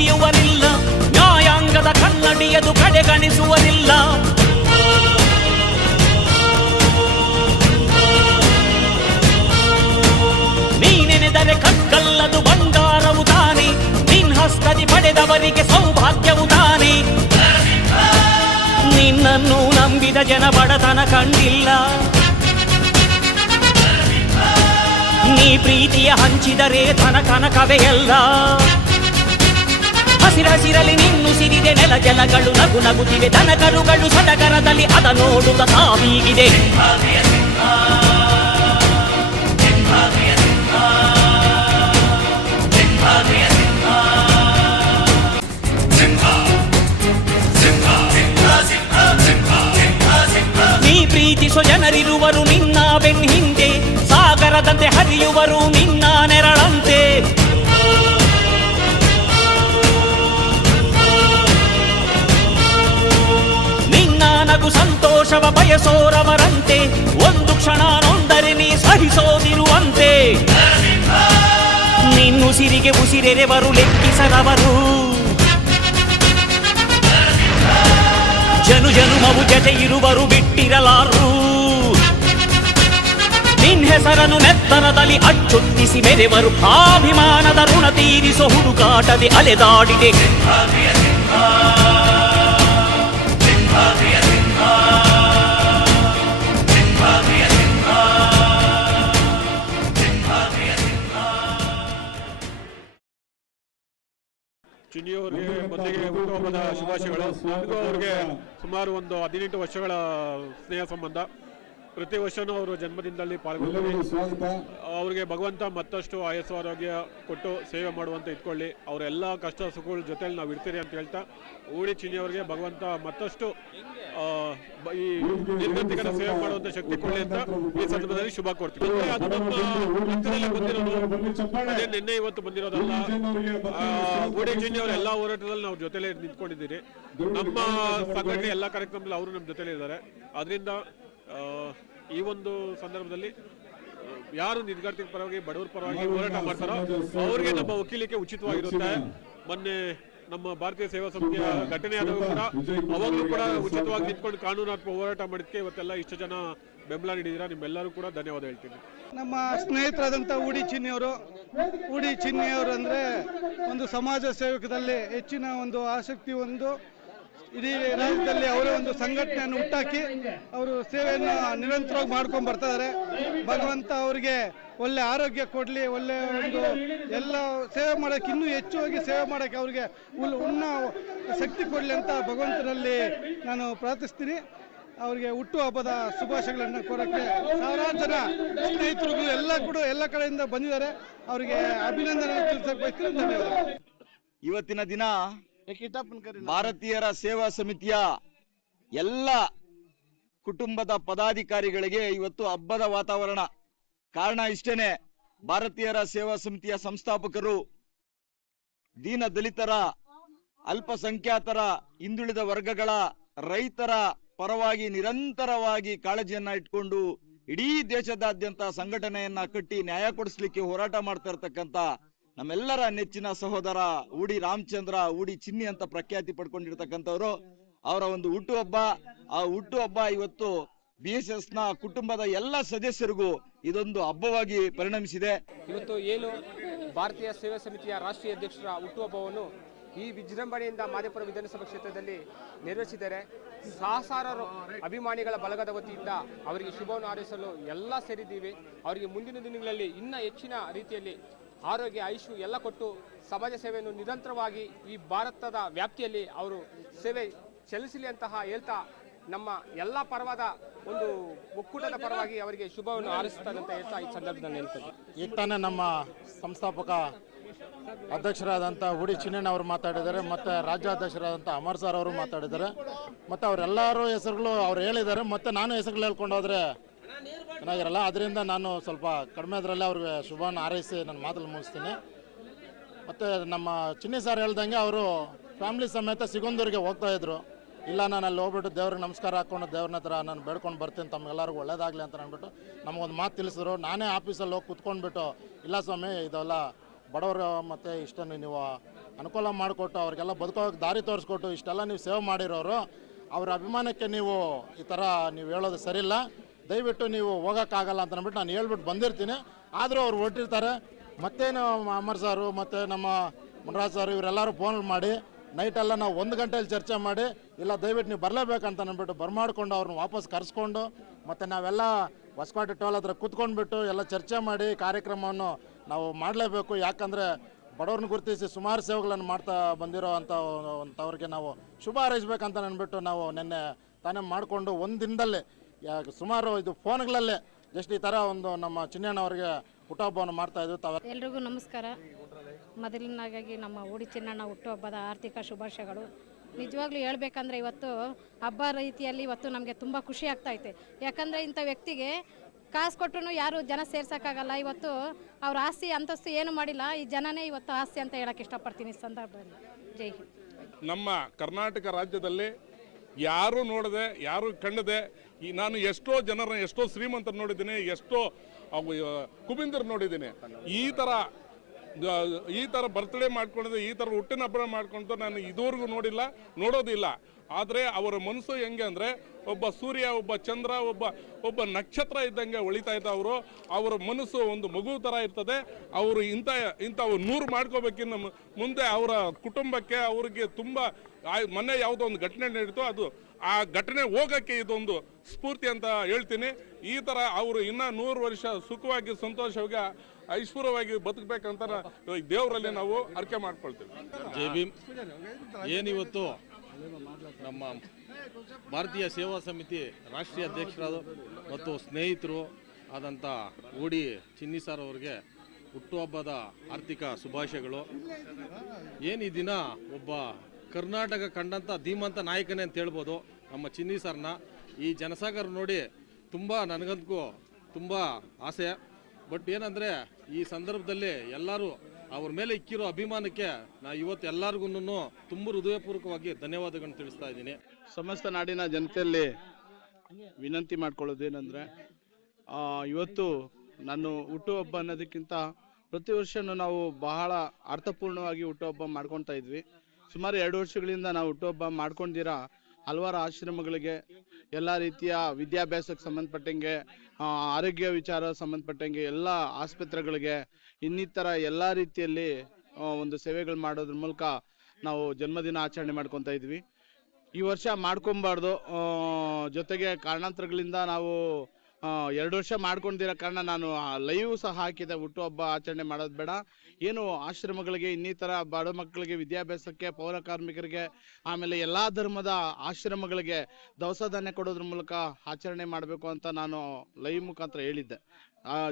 ನುಡಿಯುವರಿಲ್ಲ, ನ್ಯಾಯಾಂಗದ ಕನ್ನಡಿಯದು ಕಡೆಗಣಿಸುವರಿಲ್ಲ. ನೀನೆನೆದರೆ ಕಗ್ಗಲ್ಲದು ಬಂಗಾರವು ತಾನೆ, ನಿನ್ ಹಸ್ತದಿ ಪಡೆದವರಿಗೆ ಸೌಭಾಗ್ಯವು ತಾನೆ. ನಿನ್ನನ್ನು ನಂಬಿದ ಜನ ಬಡತನ ಕಂಡಿಲ್ಲ, ನೀ ಪ್ರೀತಿಯ ಹಂಚಿದರೆ ಧನ ಕನಕವೇ ಎಲ್ಲ. ಹಸಿರಸಿರಲಿ ನಿನ್ನು ಸಿರಿದೆ ನೆಲ ಜಲಗಳು ನಗು ನಗುತ್ತಿವೆ, ದನ ಕರುಗಳು ಸಡಗರದಲ್ಲಿ ಅದ ನೋಡುತ್ತ ತಾವೀಗಿದೆ. ನೀ ಪ್ರೀತಿಸೋ ಜನರಿರುವರು ನಿನ್ನ ಬೆನ್ ಹಿಂದೆ, ಸಾಗರದಂತೆ ಹರಿಯುವರು ನಿನ್ನ ನೆರಳಂತೆ. ನಿನ್ನ ನಗು ಸಂತೋಷವ ಬಯಸೋರವರಂತೆ, ಒಂದು ಕ್ಷಣ ನೊಂದರೆ ನೀ ಸಹಿಸೋದಿರುವಂತೆ. ನಿನ್ನುಸಿರಿಗೆ ಉಸಿರೆರೆವರು ಲೆಕ್ಕಿಸದವರು, ಜನು ಜನುಮವು ಜತೆ ಇರುವರು ಬಿಟ್ಟಿರಲಾರು. ನಿನ್ ಹೆಸರನ್ನು ನೆತ್ತರದಲ್ಲಿ ಅಚ್ಚೊತ್ತಿಸಿ ಮೆರೆವರು, ಅಭಿಮಾನದ ಋಣ ತೀರಿಸೋ ಹುಡುಕಾಟದೆ ಅಲೆದಾಡಿದೆ. ಚಿನ್ನಿಯವರಿಗೆ ಮೊದಲಿಗೆ ಹುಟ್ಟುಹಬ್ಬದ ಶುಭಾಶಯಗಳು. ನನಗೂ ಅವ್ರಿಗೆ ಸುಮಾರು ಒಂದು 18 ವರ್ಷಗಳ ಸ್ನೇಹ ಸಂಬಂಧ. ಪ್ರತಿ ವರ್ಷವೂ ಅವರು ಜನ್ಮದಿನದಲ್ಲಿ ಪಾಲ್ಗೊಳ್ತೀವಿ. ಅವ್ರಿಗೆ ಭಗವಂತ ಮತ್ತಷ್ಟು ಆಯಸ್ಸು ಆರೋಗ್ಯ ಕೊಟ್ಟು ಸೇವೆ ಮಾಡುವಂತ ಇಟ್ಕೊಳ್ಳಿ. ಅವರೆಲ್ಲ ಕಷ್ಟ ಸುಖಗಳ ಜೊತೆಲಿ ನಾವು ಇರ್ತೀರಿ ಅಂತ ಹೇಳ್ತಾ, ಊಡಿ ಚಿನ್ನಿಯವರಿಗೆ ಭಗವಂತ ಮತ್ತಷ್ಟು ಈ ನಿರ್ಗತಿಕರ ಸೇವೆ ಮಾಡುವಂತ ಶಕ್ತಿ ಕೊಡಲಿ ಅಂತ ಈ ಸಂದರ್ಭದಲ್ಲಿ ಶುಭ ಕೋರ್ತೀವಿ. ಅದು ನಮ್ಮ ರಕ್ತದಲ್ಲಿ ಬಂದಿರೋದು, ಅದೇ ನಿನ್ನೆ ಇವತ್ತು ಬಂದಿರೋದಲ್ಲ. ಊಡಿ ಚಿನ್ನಿಯವರ ಎಲ್ಲ ಹೋರಾಟದಲ್ಲಿ ನಾವು ಜೊತೆಲೇ ನಿಂತ್ಕೊಂಡಿದ್ದೀರಿ. ನಮ್ಮ ಸಂಘಟನೆ ಎಲ್ಲ ಕಾರ್ಯಕ್ರಮದಲ್ಲಿ ಅವರು ನಮ್ಮ ಜೊತೆಲೇ ಇದ್ದಾರೆ. ಅದರಿಂದ ಈ ಒಂದು ಸಂದರ್ಭದಲ್ಲಿ ಯಾರು ನಿರ್ಗತಿಕ ಪರವಾಗಿ ಬಡವರ ಪರವಾಗಿ ಹೋರಾಟ ಮಾಡ್ತಾರೋ ಅವ್ರಿಗೆ ನಮ್ಮ ವಕೀಲಿಕೆ ಉಚಿತವಾಗಿರುತ್ತೆ. ಮೊನ್ನೆ ನಮ್ಮ ಭಾರತೀಯ ಸೇವಾ ಸಮಿತಿಯ ಘಟನೆ ಆದಾಗ ಕೂಡ ಅವಾಗಲೂ ಕೂಡ ಉಚಿತವಾಗಿ ನಿಂತ್ಕೊಂಡು ಕಾನೂನಾತ್ಮಕ ಹೋರಾಟ ಮಾಡಿದ್ಕೆ ಇವತ್ತೆಲ್ಲ ಇಷ್ಟು ಜನ ಬೆಂಬಲ ನೀಡಿದ್ದೀರಾ. ನಿಮ್ಮೆಲ್ಲರೂ ಕೂಡ ಧನ್ಯವಾದ ಹೇಳ್ತೀನಿ. ನಮ್ಮ ಸ್ನೇಹಿತರಾದಂಥ ಊಡಿ ಚಿನ್ನಿಯವರು ಅಂದರೆ ಒಂದು ಸಮಾಜ ಸೇವಕದಲ್ಲಿ ಹೆಚ್ಚಿನ ಒಂದು ಆಸಕ್ತಿ, ಒಂದು ಇಡೀ ರಾಜ್ಯದಲ್ಲಿ ಅವರೇ ಒಂದು ಸಂಘಟನೆಯನ್ನು ಹುಟ್ಟಾಕಿ ಅವರು ಸೇವೆಯನ್ನು ನಿರಂತರವಾಗಿ ಮಾಡ್ಕೊಂಡು ಬರ್ತಾ ಇದ್ದಾರೆ. ಭಗವಂತ ಅವರಿಗೆ ಒಳ್ಳೆ ಆರೋಗ್ಯ ಕೊಡಲಿ, ಒಳ್ಳೆ ಒಂದು ಎಲ್ಲ ಸೇವೆ ಮಾಡೋಕ್ಕೆ ಇನ್ನೂ ಹೆಚ್ಚಾಗಿ ಸೇವೆ ಮಾಡೋಕ್ಕೆ ಅವ್ರಿಗೆ ಉನ್ನ ಶಕ್ತಿ ಕೊಡಲಿ ಅಂತ ಭಗವಂತನಲ್ಲಿ ನಾನು ಪ್ರಾರ್ಥಿಸ್ತೀನಿ. ಅವರಿಗೆ ಹುಟ್ಟುಹಬ್ಬದ ಶುಭಾಶಯಗಳನ್ನು ಕೋರಕ್ಕೆ ಸಾವಿರಾರು ಜನ ಸ್ನೇಹಿತರು ಎಲ್ಲ ಕಡೆಯಿಂದ ಬಂದಿದ್ದಾರೆ. ಅವರಿಗೆ ಅಭಿನಂದನೆ ತಿಳಿಸಕ್ಕೆ ಬಯಸ್ತೀನಿ. ಧನ್ಯವಾದ. ಇವತ್ತಿನ ದಿನ ಭಾರತೀಯರ ಸೇವಾ ಸಮಿತಿಯ ಎಲ್ಲ ಕುಟುಂಬದ ಪದಾಧಿಕಾರಿಗಳಿಗೆ ಇವತ್ತು ಹಬ್ಬದ ವಾತಾವರಣ. ಕಾರಣ ಇಷ್ಟೇನೆ, ಭಾರತೀಯರ ಸೇವಾ ಸಮಿತಿಯ ಸಂಸ್ಥಾಪಕರು ದೀನ ದಲಿತರ, ಅಲ್ಪಸಂಖ್ಯಾತರ, ಹಿಂದುಳಿದ ವರ್ಗಗಳ, ರೈತರ ಪರವಾಗಿ ನಿರಂತರವಾಗಿ ಕಾಳಜಿಯನ್ನ ಇಟ್ಕೊಂಡು ಇಡೀ ದೇಶದಾದ್ಯಂತ ಸಂಘಟನೆಯನ್ನ ಕಟ್ಟಿ ನ್ಯಾಯ ಕೊಡಿಸ್ಲಿಕ್ಕೆ ಹೋರಾಟ ಮಾಡ್ತಾ ಇರ್ತಕ್ಕಂಥ ನಮ್ಮೆಲ್ಲರ ನೆಚ್ಚಿನ ಸಹೋದರ ಊಡಿ ರಾಮಚಂದ್ರ, ಊಡಿ ಚಿನ್ನಿ ಅಂತ ಪ್ರಖ್ಯಾತಿ ಪಡ್ಕೊಂಡಿರ್ತಕ್ಕಂಥವ್ರು. ಅವರ ಒಂದು ಹುಟ್ಟುಹಬ್ಬ ಇವತ್ತು BSS ನ ಕುಟುಂಬದ ಎಲ್ಲ ಸದಸ್ಯರಿಗೂ ಇದೊಂದು ಹಬ್ಬವಾಗಿ ಪರಿಣಮಿಸಿದೆ. ಇವತ್ತು ಏನು ಭಾರತೀಯ ಸೇವಾ ಸಮಿತಿಯ ರಾಷ್ಟ್ರೀಯ ಅಧ್ಯಕ್ಷರ ಹುಟ್ಟುಹಬ್ಬವನ್ನು ಈ ವಿಜೃಂಭಣೆಯಿಂದ ಮಾದೇಪುರ ವಿಧಾನಸಭಾ ಕ್ಷೇತ್ರದಲ್ಲಿ ನೆರವೇರಿಸಿದ್ದಾರೆ. ಸಹಸ್ರಾರು ಅಭಿಮಾನಿಗಳ ಬಳಗದ ವತಿಯಿಂದ ಅವರಿಗೆ ಶುಭವನ್ನು ಹಾರೈಸಲು ಎಲ್ಲ ಸೇರಿದ್ದೀವಿ. ಅವರಿಗೆ ಮುಂದಿನ ದಿನಗಳಲ್ಲಿ ಇನ್ನ ಹೆಚ್ಚಿನ ರೀತಿಯಲ್ಲಿ ಆರೋಗ್ಯ, ಆಯುಷು ಎಲ್ಲ ಕೊಟ್ಟು ಸಮಾಜ ಸೇವೆಯನ್ನು ನಿರಂತರವಾಗಿ ಈ ಭಾರತದ ವ್ಯಾಪ್ತಿಯಲ್ಲಿ ಅವರು ಸೇವೆ ಸಲ್ಲಿಸಲಿ ಅಂತ ಹೇಳ್ತಾ, ನಮ್ಮ ಎಲ್ಲ ಪರವಾದ ಒಂದು ಒಕ್ಕೂಟದ ಪರವಾಗಿ ಅವರಿಗೆ ಶುಭವನ್ನು ಹಾರೈಸುತ್ತಾರೆ ಅಂತ ಹೇಳ್ತಾ ಈ ಸಂದರ್ಭದಲ್ಲಿ ಹೇಳ್ತೀನಿ. ಈಗ ತಾನೇ ನಮ್ಮ ಸಂಸ್ಥಾಪಕ ಅಧ್ಯಕ್ಷರಾದಂಥ ಊಡಿ ಚಿನ್ನಣ್ಣ ಅವರು ಮಾತಾಡಿದ್ದಾರೆ, ಮತ್ತು ರಾಜ್ಯಾಧ್ಯಕ್ಷರಾದಂಥ ಅಮರ್ ಸರ್ ಅವರು ಮಾತಾಡಿದ್ದಾರೆ. ಮತ್ತು ಅವರೆಲ್ಲರೂ ಹೆಸರುಗಳು ಅವ್ರು ಹೇಳಿದ್ದಾರೆ. ಮತ್ತು ನಾನು ಹೆಸರುಗಳು ಹೇಳ್ಕೊಂಡು ಹೋದರೆ ಚೆನ್ನಾಗಿರಲ್ಲ. ಅದರಿಂದ ನಾನು ಸ್ವಲ್ಪ ಕಡಿಮೆ ಅದರಲ್ಲೇ ಅವ್ರಿಗೆ ಶುಭವನ್ನು ಹಾರೈಸಿ ನನ್ನ ಮಾತಲ್ಲಿ ಮುಗಿಸ್ತೀನಿ. ಮತ್ತು ನಮ್ಮ ಚಿನ್ನಿ ಸರ್ ಹೇಳ್ದಂಗೆ ಅವರು ಫ್ಯಾಮಿಲಿ ಸಮೇತ ಸಿಗೊಂದೂರಿಗೆ ಹೋಗ್ತಾಯಿದ್ರು. ಇಲ್ಲ, ನಾನು ಅಲ್ಲಿ ಹೋಗ್ಬಿಟ್ಟು ದೇವ್ರಿಗೆ ನಮಸ್ಕಾರ ಹಾಕ್ಕೊಂಡು ದೇವ್ರನ್ನ ಹತ್ರ ನಾನು ಬೇಡ್ಕೊಂಡು ಬರ್ತೀನಿ, ತಮ್ಮೆಲ್ಲರಿಗೂ ಒಳ್ಳೇದಾಗಲಿ ಅಂತ ಅಂದ್ಬಿಟ್ಟು ನಮಗೊಂದು ಮಾತು ತಿಳಿಸಿದ್ರು. ನಾನೇ ಆಫೀಸಲ್ಲಿ ಹೋಗಿ ಕುತ್ಕೊಂಡ್ಬಿಟ್ಟು, ಇಲ್ಲ ಸ್ವಾಮಿ, ಇದೆಲ್ಲ ಬಡವರು ಮತ್ತು ಇಷ್ಟನ್ನು ನೀವು ಅನುಕೂಲ ಮಾಡಿಕೊಟ್ಟು ಅವ್ರಿಗೆಲ್ಲ ಬದುಕೋಕೆ ದಾರಿ ತೋರಿಸ್ಕೊಟ್ಟು ಇಷ್ಟೆಲ್ಲ ನೀವು ಸೇವೆ ಮಾಡಿರೋರು, ಅವ್ರ ಅಭಿಮಾನಕ್ಕೆ ನೀವು ಈ ಥರ ನೀವು ಹೇಳೋದು ಸರಿಯಿಲ್ಲ. ದಯವಿಟ್ಟು ನೀವು ಹೋಗೋಕ್ಕಾಗಲ್ಲ ಅಂತ ಅಂದ್ಬಿಟ್ಟು ನಾನು ಹೇಳ್ಬಿಟ್ಟು ಬಂದಿರ್ತೀನಿ. ಆದರೂ ಅವ್ರು ಹೊರಟಿರ್ತಾರೆ. ಮತ್ತೇನು ಅಮರ್ ಸಾರು ಮತ್ತು ನಮ್ಮ ಮುನ್ರಾಜ್ ಸಾರು ಇವರೆಲ್ಲರೂ ಫೋನ್ ಮಾಡಿ ನೈಟೆಲ್ಲ ನಾವು 1 ಗಂಟೆಯಲ್ಲಿ ಚರ್ಚೆ ಮಾಡಿ, ಇಲ್ಲ ದಯವಿಟ್ಟು ನೀವು ಬರಲೇಬೇಕಂತ ಅಂದ್ಬಿಟ್ಟು ಬರ್ಮಾಡ್ಕೊಂಡು ಅವ್ರನ್ನ ವಾಪಸ್ ಕರೆಸ್ಕೊಂಡು, ಮತ್ತು ನಾವೆಲ್ಲ ಹೊಸಕೋಟೆ ಟೋಲ್ ಹತ್ರ ಕೂತ್ಕೊಂಡ್ಬಿಟ್ಟು ಎಲ್ಲ ಚರ್ಚೆ ಮಾಡಿ ಕಾರ್ಯಕ್ರಮವನ್ನು ನಾವು ಮಾಡಲೇಬೇಕು. ಯಾಕಂದರೆ ಬಡವ್ರನ್ನ ಗುರುತಿಸಿ ಸುಮಾರು ಸೇವೆಗಳನ್ನು ಮಾಡ್ತಾ ಬಂದಿರೋ ಅಂಥವ್ರಿಗೆ ನಾವು ಶುಭ ಹಾರೈಸ್ಬೇಕಂತ ಅಂದ್ಬಿಟ್ಟು ನಾವು ನಿನ್ನೆ ತಾನೇ ಮಾಡಿಕೊಂಡು 1 ದಿನದಲ್ಲೇ ಸುಮಾರು ಇದು ಫೋನ್ಗಳಲ್ಲೇ ಜಸ್ಟ್ ಈ ಥರ ಒಂದು ನಮ್ಮ ಚಿನ್ನಣ್ಣವ್ರಿಗೆ ಹುಟ್ಟುಹಬ್ಬವನ್ನು ಮಾಡ್ತಾಯಿದ್ವಿ. ಎಲ್ರಿಗೂ ನಮಸ್ಕಾರ. ಮೊದಲನಾಗಿ ನಮ್ಮ ಉಡಿ ಚಿನ್ನಣ್ಣ ಹುಟ್ಟುಹಬ್ಬದ ಆರ್ಥಿಕ ಶುಭಾಶಯಗಳು. ನಿಜವಾಗ್ಲೂ ಹೇಳ್ಬೇಕಂದ್ರೆ ಇವತ್ತು ಹಬ್ಬ ರೀತಿಯಲ್ಲಿ ಇವತ್ತು ನಮಗೆ ತುಂಬ ಖುಷಿ ಆಗ್ತಾಯಿದೆ. ಯಾಕಂದರೆ ಇಂಥ ವ್ಯಕ್ತಿಗೆ ಕಾಸು ಕೊಟ್ಟರು ಯಾರು ಜನ ಸೇರ್ಸೋಕ್ಕಾಗಲ್ಲ. ಇವತ್ತು ಅವ್ರ ಆಸ್ತಿ ಅಂತಸ್ತು ಏನು ಮಾಡಿಲ್ಲ, ಈ ಜನನೇ ಇವತ್ತು ಆಸ್ತಿ ಅಂತ ಹೇಳೋಕ್ಕೆ ಇಷ್ಟಪಡ್ತೀನಿ ಈ ಸಂದರ್ಭದಲ್ಲಿ. ಜೈ ಹಿಂದ್. ನಮ್ಮ ಕರ್ನಾಟಕ ರಾಜ್ಯದಲ್ಲಿ ಯಾರೂ ನೋಡದೆ, ಯಾರೂ ಕಂಡದೆ, ನಾನು ಎಷ್ಟೋ ಜನರನ್ನ, ಎಷ್ಟೋ ಶ್ರೀಮಂತರು ನೋಡಿದ್ದೀನಿ, ಎಷ್ಟೋ ಕುಬಿಂದರು ನೋಡಿದ್ದೀನಿ. ಈ ಥರ ಬರ್ತ್ಡೇ ಮಾಡ್ಕೊಂಡಿದ್ದೆ, ಈ ಥರ ಹುಟ್ಟಿನ ಹಬ್ಬ ಮಾಡ್ಕೊಂಡು ನಾನು ಇದುವರೆಗೂ ನೋಡಿಲ್ಲ, ನೋಡೋದಿಲ್ಲ. ಆದರೆ ಅವರ ಮನಸ್ಸು ಹೆಂಗೆ ಅಂದರೆ ಒಬ್ಬ ಸೂರ್ಯ, ಒಬ್ಬ ಚಂದ್ರ, ಒಬ್ಬ ನಕ್ಷತ್ರ ಇದ್ದಂಗೆ ಹೊಳಿತಾ ಇದ್ದವರು. ಅವರ ಮನಸ್ಸು ಒಂದು ಮಗು ಥರ ಇರ್ತದೆ. ಅವರು ಇಂಥವು 100 ಮಾಡ್ಕೋಬೇಕಿನ್ನು ಮುಂದೆ ಅವರ ಕುಟುಂಬಕ್ಕೆ, ಅವ್ರಿಗೆ ತುಂಬ ಮೊನ್ನೆ ಯಾವುದೋ ಒಂದು ಘಟನೆ ನಡೀತು, ಅದು ಆ ಘಟನೆ ಹೋಗೋಕ್ಕೆ ಇದೊಂದು ಸ್ಫೂರ್ತಿ ಅಂತ ಹೇಳ್ತೀನಿ. ಈ ಥರ ಅವರು ಇನ್ನೂ 100 ವರ್ಷ ಸುಖವಾಗಿ, ಸಂತೋಷವಾಗಿ, ಐಶ್ವರ್ಯವಾಗಿ ಬದುಕಬೇಕಂತ ದೇವರಲ್ಲಿ ನಾವು ಅರ್ಕೆ ಮಾಡ್ಕೊಳ್ತೀವಿ. ಜೈ ಭೀಮ್. ಏನಿವತ್ತು ನಮ್ಮ ಭಾರತೀಯ ಸೇವಾ ಸಮಿತಿ ರಾಷ್ಟ್ರೀಯ ಅಧ್ಯಕ್ಷರಾದ ಮತ್ತು ಸ್ನೇಹಿತರು ಆದಂಥ ಉಡಿ ಚಿನ್ನಿ ಸರ್ ಅವರಿಗೆ ಹುಟ್ಟುಹಬ್ಬದ ಆರ್ಥಿಕ ಶುಭಾಶಯಗಳು. ಏನು ಈ ದಿನ ಒಬ್ಬ ಕರ್ನಾಟಕ ಕಂಡಂಥ ಧೀಮಂತ ನಾಯಕನೇ ಅಂತ ಹೇಳ್ಬೋದು ನಮ್ಮ ಚಿನ್ನಿ ಸರ್ನ. ಈ ಜನಸಾಗರ ನೋಡಿ ತುಂಬ ನನಗಂತೂ ತುಂಬ ಆಸೆ. ಬಟ್ ಏನಂದರೆ ಈ ಸಂದರ್ಭದಲ್ಲಿ ಎಲ್ಲರೂ ಅವ್ರ ಮೇಲೆ ಇಕ್ಕಿರೋ ಅಭಿಮಾನಕ್ಕೆ ನಾ ಇವತ್ತು ಎಲ್ಲರಿಗೂ ತುಂಬ ಹೃದಯಪೂರ್ವಕವಾಗಿ ಧನ್ಯವಾದಗಳನ್ನು ತಿಳಿಸ್ತಾ ಇದ್ದೀನಿ. ಸಮಸ್ತ ನಾಡಿನ ಜನತೆಯಲ್ಲಿ ವಿನಂತಿ ಮಾಡ್ಕೊಳ್ಳೋದೇನೆಂದರೆ, ಇವತ್ತು ನಾನು ಹುಟ್ಟುಹಬ್ಬ ಅನ್ನೋದಕ್ಕಿಂತ ಪ್ರತಿ ವರ್ಷವೂ ನಾವು ಬಹಳ ಅರ್ಥಪೂರ್ಣವಾಗಿ ಹುಟ್ಟುಹಬ್ಬ ಮಾಡ್ಕೊತಾ ಇದ್ವಿ. ಸುಮಾರು 2 ವರ್ಷಗಳಿಂದ ನಾವು ಹುಟ್ಟುಹಬ್ಬ ಮಾಡ್ಕೊಂಡಿರ ಹಲವಾರು ಆಶ್ರಮಗಳಿಗೆ, ಎಲ್ಲ ರೀತಿಯ ವಿದ್ಯಾಭ್ಯಾಸಕ್ಕೆ ಸಂಬಂಧಪಟ್ಟಂಗೆ, ಆರೋಗ್ಯ ವಿಚಾರ ಸಂಬಂಧಪಟ್ಟಂಗೆ ಎಲ್ಲ ಆಸ್ಪತ್ರೆಗಳಿಗೆ, ಇನ್ನಿತರ ಎಲ್ಲ ರೀತಿಯಲ್ಲಿ ಒಂದು ಸೇವೆಗಳು ಮಾಡೋದ್ರ ಮೂಲಕ ನಾವು ಜನ್ಮದಿನ ಆಚರಣೆ ಮಾಡ್ಕೊತಾ ಇದ್ವಿ. ಈ ವರ್ಷ ಮಾಡ್ಕೊಬಾರ್ದು, ಜೊತೆಗೆ ಕಾರಣಾಂತರಗಳಿಂದ ನಾವು 2 ವರ್ಷ ಮಾಡ್ಕೊಂಡಿರೋ ಕಾರಣ ನಾನು ಲೈವ್ ಸಹ ಹಾಕಿದೆ. ಹುಟ್ಟುಹಬ್ಬ ಆಚರಣೆ ಮಾಡೋದು ಬೇಡ, ಏನು ಆಶ್ರಮಗಳಿಗೆ, ಇನ್ನಿತರ ಬಡ ಮಕ್ಕಳಿಗೆ ವಿದ್ಯಾಭ್ಯಾಸಕ್ಕೆ, ಪೌರ ಕಾರ್ಮಿಕರಿಗೆ, ಆಮೇಲೆ ಎಲ್ಲ ಧರ್ಮದ ಆಶ್ರಮಗಳಿಗೆ ದವಸ ಧಾನ್ಯ ಕೊಡೋದ್ರ ಮೂಲಕ ಆಚರಣೆ ಮಾಡಬೇಕು ಅಂತ ನಾನು ಲೈವ್ ಮುಖಾಂತರ ಹೇಳಿದ್ದೆ,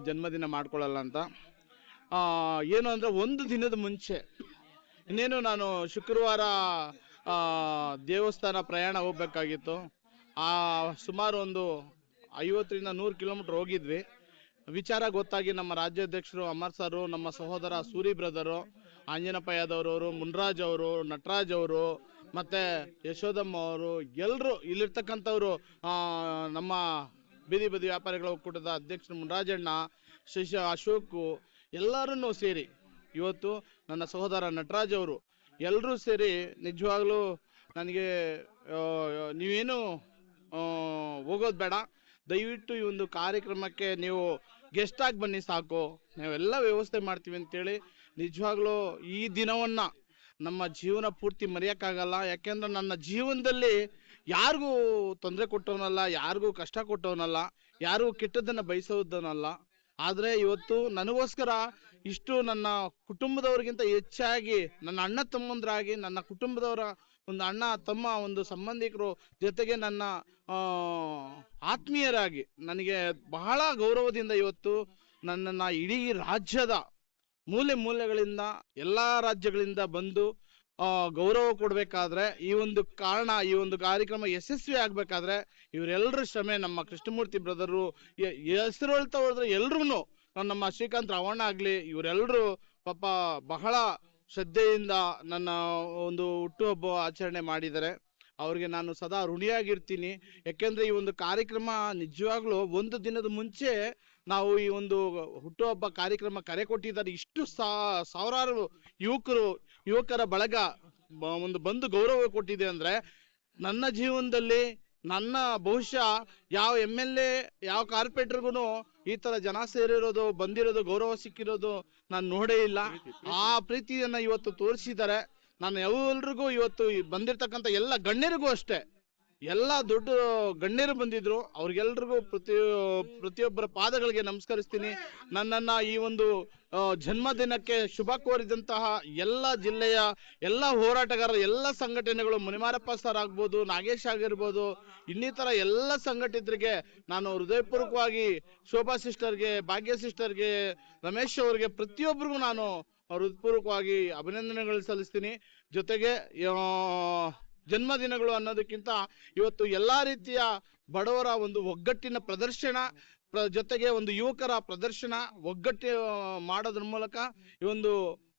ಜನ್ಮದಿನ ಮಾಡ್ಕೊಳ್ಳಲ್ಲ ಅಂತ. ಏನು ಅಂದರೆ 1 ದಿನದ ಮುಂಚೆ ಇನ್ನೇನು ನಾನು ಶುಕ್ರವಾರ ದೇವಸ್ಥಾನ ಪ್ರಯಾಣ ಹೋಗ್ಬೇಕಾಗಿತ್ತು. ಸುಮಾರು ಒಂದು 50ರಿಂದ 100 ಕಿಲೋಮೀಟರ್ ಹೋಗಿದ್ವಿ. ವಿಚಾರ ಗೊತ್ತಾಗಿ ನಮ್ಮ ರಾಜ್ಯಾಧ್ಯಕ್ಷರು ಅಮರ್ ಸಾರು, ನಮ್ಮ ಸಹೋದರ ಸೂರಿ ಬ್ರದರು, ಆಂಜನಪ್ಪ ಯಾದವ್ರವರು, ಮುನ್ರಾಜ್ ಅವರು, ನಟರಾಜ್ ಅವರು, ಮತ್ತು ಯಶೋದಮ್ಮ ಅವರು, ಎಲ್ಲರೂ ಇಲ್ಲಿರ್ತಕ್ಕಂಥವ್ರು, ನಮ್ಮ ಬೀದಿ ಬದಿ ವ್ಯಾಪಾರಿಗಳ ಒಕ್ಕೂಟದ ಅಧ್ಯಕ್ಷರು ಮುನ್ರಾಜಣ್ಣ, ಅಶೋಕು, ಎಲ್ಲರೂ ಸೇರಿ ಇವತ್ತು ನನ್ನ ಸಹೋದರ ನಟರಾಜ್ ಅವರು ಎಲ್ಲರೂ ಸೇರಿ ನಿಜವಾಗ್ಲೂ ನನಗೆ ನೀವೇನು ಹೋಗೋದು ಬೇಡ, ದಯವಿಟ್ಟು ಈ ಒಂದು ಕಾರ್ಯಕ್ರಮಕ್ಕೆ ನೀವು ಗೆಸ್ಟ್ ಆಗಿ ಬನ್ನಿ ಸಾಕು, ನಾವೆಲ್ಲ ವ್ಯವಸ್ಥೆ ಮಾಡ್ತೀವಿ ಅಂತೇಳಿ. ನಿಜವಾಗ್ಲೂ ಈ ದಿನವನ್ನು ನಮ್ಮ ಜೀವನ ಪೂರ್ತಿ ಮರೆಯೋಕ್ಕಾಗಲ್ಲ. ಯಾಕೆಂದ್ರೆ ನನ್ನ ಜೀವನದಲ್ಲಿ ಯಾರಿಗೂ ತೊಂದರೆ ಕೊಟ್ಟವನಲ್ಲ, ಯಾರಿಗೂ ಕಷ್ಟ ಕೊಟ್ಟವನಲ್ಲ, ಯಾರಿಗೂ ಕೆಟ್ಟದ್ದನ್ನು ಬಯಸೋದನ್ನಲ್ಲ. ಆದರೆ ಇವತ್ತು ನನಗೋಸ್ಕರ ಇಷ್ಟು ನನ್ನ ಕುಟುಂಬದವ್ರಿಗಿಂತ ಹೆಚ್ಚಾಗಿ ನನ್ನ ಅಣ್ಣ ತಮ್ಮಂದ್ರಾಗಿ, ನನ್ನ ಕುಟುಂಬದವರ ಒಂದು ಅಣ್ಣ ತಮ್ಮ ಒಂದು ಸಂಬಂಧಿಕರು ಜೊತೆಗೆ ನನ್ನ ಆತ್ಮೀಯರಾಗಿ ನನಗೆ ಬಹಳ ಗೌರವದಿಂದ ಇವತ್ತು ನನ್ನನ್ನು ಇಡೀ ರಾಜ್ಯದ ಮೂಲೆಗಳಿಂದ, ಎಲ್ಲ ರಾಜ್ಯಗಳಿಂದ ಬಂದು ಗೌರವ ಕೊಡಬೇಕಾದ್ರೆ, ಈ ಒಂದು ಕಾರಣ, ಈ ಒಂದು ಕಾರ್ಯಕ್ರಮ ಯಶಸ್ವಿ ಆಗಬೇಕಾದ್ರೆ ಇವರೆಲ್ಲರ ಶ್ರಮೆ. ನಮ್ಮ ಕೃಷ್ಣಮೂರ್ತಿ ಬ್ರದರು ಹೆಸರು ಹೇಳ್ತಾ ಹೋದ್ರೆ ಎಲ್ರೂ, ನಮ್ಮ ಶ್ರೀಕಾಂತ್ ರಾವಣ್ಣ ಆಗಲಿ, ಇವರೆಲ್ಲರೂ ಪಾಪ ಬಹಳ ಶ್ರದ್ಧೆಯಿಂದ ನನ್ನ ಒಂದು ಹುಟ್ಟುಹಬ್ಬ ಆಚರಣೆ ಮಾಡಿದ್ದಾರೆ. ಅವ್ರಿಗೆ ನಾನು ಸದಾ ಋಣಿಯಾಗಿರ್ತೀನಿ. ಯಾಕೆಂದರೆ ಈ ಒಂದು ಕಾರ್ಯಕ್ರಮ ನಿಜವಾಗ್ಲೂ 1 ದಿನದ ಮುಂಚೆ ನಾವು ಈ ಒಂದು ಹುಟ್ಟುಹಬ್ಬ ಕಾರ್ಯಕ್ರಮ ಕರೆ ಕೊಟ್ಟಿದ್ದಾರೆ. ಇಷ್ಟು ಸಾವಿರಾರು ಯುವಕರ ಬಳಗ ಒಂದು ಬಂದು ಗೌರವ ಕೊಟ್ಟಿದೆ ಅಂದ್ರೆ ನನ್ನ ಜೀವನದಲ್ಲಿ ನನ್ನ ಬಹುಶಃ ಯಾವ MLA ಯಾವ ಕಾರ್ಪೊರೇಟರ್ಗು ಈ ತರ ಜನ ಸೇರಿರೋದು ಬಂದಿರೋದು ಗೌರವ ಸಿಕ್ಕಿರೋದು ನಾನು ನೋಡೇ ಇಲ್ಲ. ಆ ಪ್ರೀತಿಯನ್ನ ಇವತ್ತು ತೋರಿಸಿದ್ದಾರೆ. ನಾನು ಎಲ್ರಿಗೂ ಇವತ್ತು ಬಂದಿರತಕ್ಕಂಥ ಎಲ್ಲ ಗಣ್ಯರಿಗೂ ಅಷ್ಟೇ, ಎಲ್ಲ ದೊಡ್ಡ ಗಣ್ಯರು ಬಂದಿದ್ರು, ಅವ್ರಿಗೆಲ್ರಿಗೂ ಪ್ರತಿಯೊಬ್ಬರ ಪಾದಗಳಿಗೆ ನಮಸ್ಕರಿಸ್ತೀನಿ. ನನ್ನನ್ನ ಈ ಒಂದು ಜನ್ಮದಿನಕ್ಕೆ ಶುಭ ಕೋರಿದಂತಹ ಎಲ್ಲ ಜಿಲ್ಲೆಯ ಎಲ್ಲ ಹೋರಾಟಗಾರರು, ಎಲ್ಲ ಸಂಘಟನೆಗಳು, ಮುನಿಮಾರಪ್ಪ ಸರ್ ಆಗ್ಬೋದು, ನಾಗೇಶ್ ಆಗಿರ್ಬೋದು, ಇನ್ನಿತರ ಎಲ್ಲ ಸಂಘಟಿತರಿಗೆ ನಾನು ಹೃದಯಪೂರ್ವಕವಾಗಿ ಶೋಭಾ ಸಿಸ್ಟರ್ಗೆ, ಭಾಗ್ಯ ಸಿಸ್ಟರ್ಗೆ, ರಮೇಶ್ ಅವರಿಗೆ ಪ್ರತಿಯೊಬ್ಬರಿಗೂ ನಾನು ಹೃದಯಪೂರ್ವಕವಾಗಿ ಅಭಿನಂದನೆಗಳು ಸಲ್ಲಿಸ್ತೀನಿ. ಜೊತೆಗೆ ಜನ್ಮದಿನಗಳು ಅನ್ನೋದಕ್ಕಿಂತ ಇವತ್ತು ಎಲ್ಲಾ ರೀತಿಯ ಬಡವರ ಒಂದು ಒಗ್ಗಟ್ಟಿನ ಪ್ರದರ್ಶನ, ಜೊತೆಗೆ ಒಂದು ಯುವಕರ ಪ್ರದರ್ಶನ, ಒಗ್ಗಟ್ಟು ಮಾಡೋದ್ರ ಮೂಲಕ ಈ ಒಂದು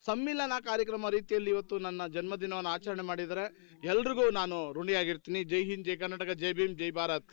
ಸಮ್ಮಿಲನ ಕಾರ್ಯಕ್ರಮ ರೀತಿಯಲ್ಲಿ ಇವತ್ತು ನನ್ನ ಜನ್ಮದಿನವನ್ನು ಆಚರಣೆ ಮಾಡಿದರೆ ಎಲ್ರಿಗೂ ನಾನು ಋಣಿಯಾಗಿರ್ತೀನಿ. ಜೈ ಹಿಂದ್, ಜೈ ಕರ್ನಾಟಕ, ಜೈ ಭೀಮ್, ಜೈ ಭಾರತ್.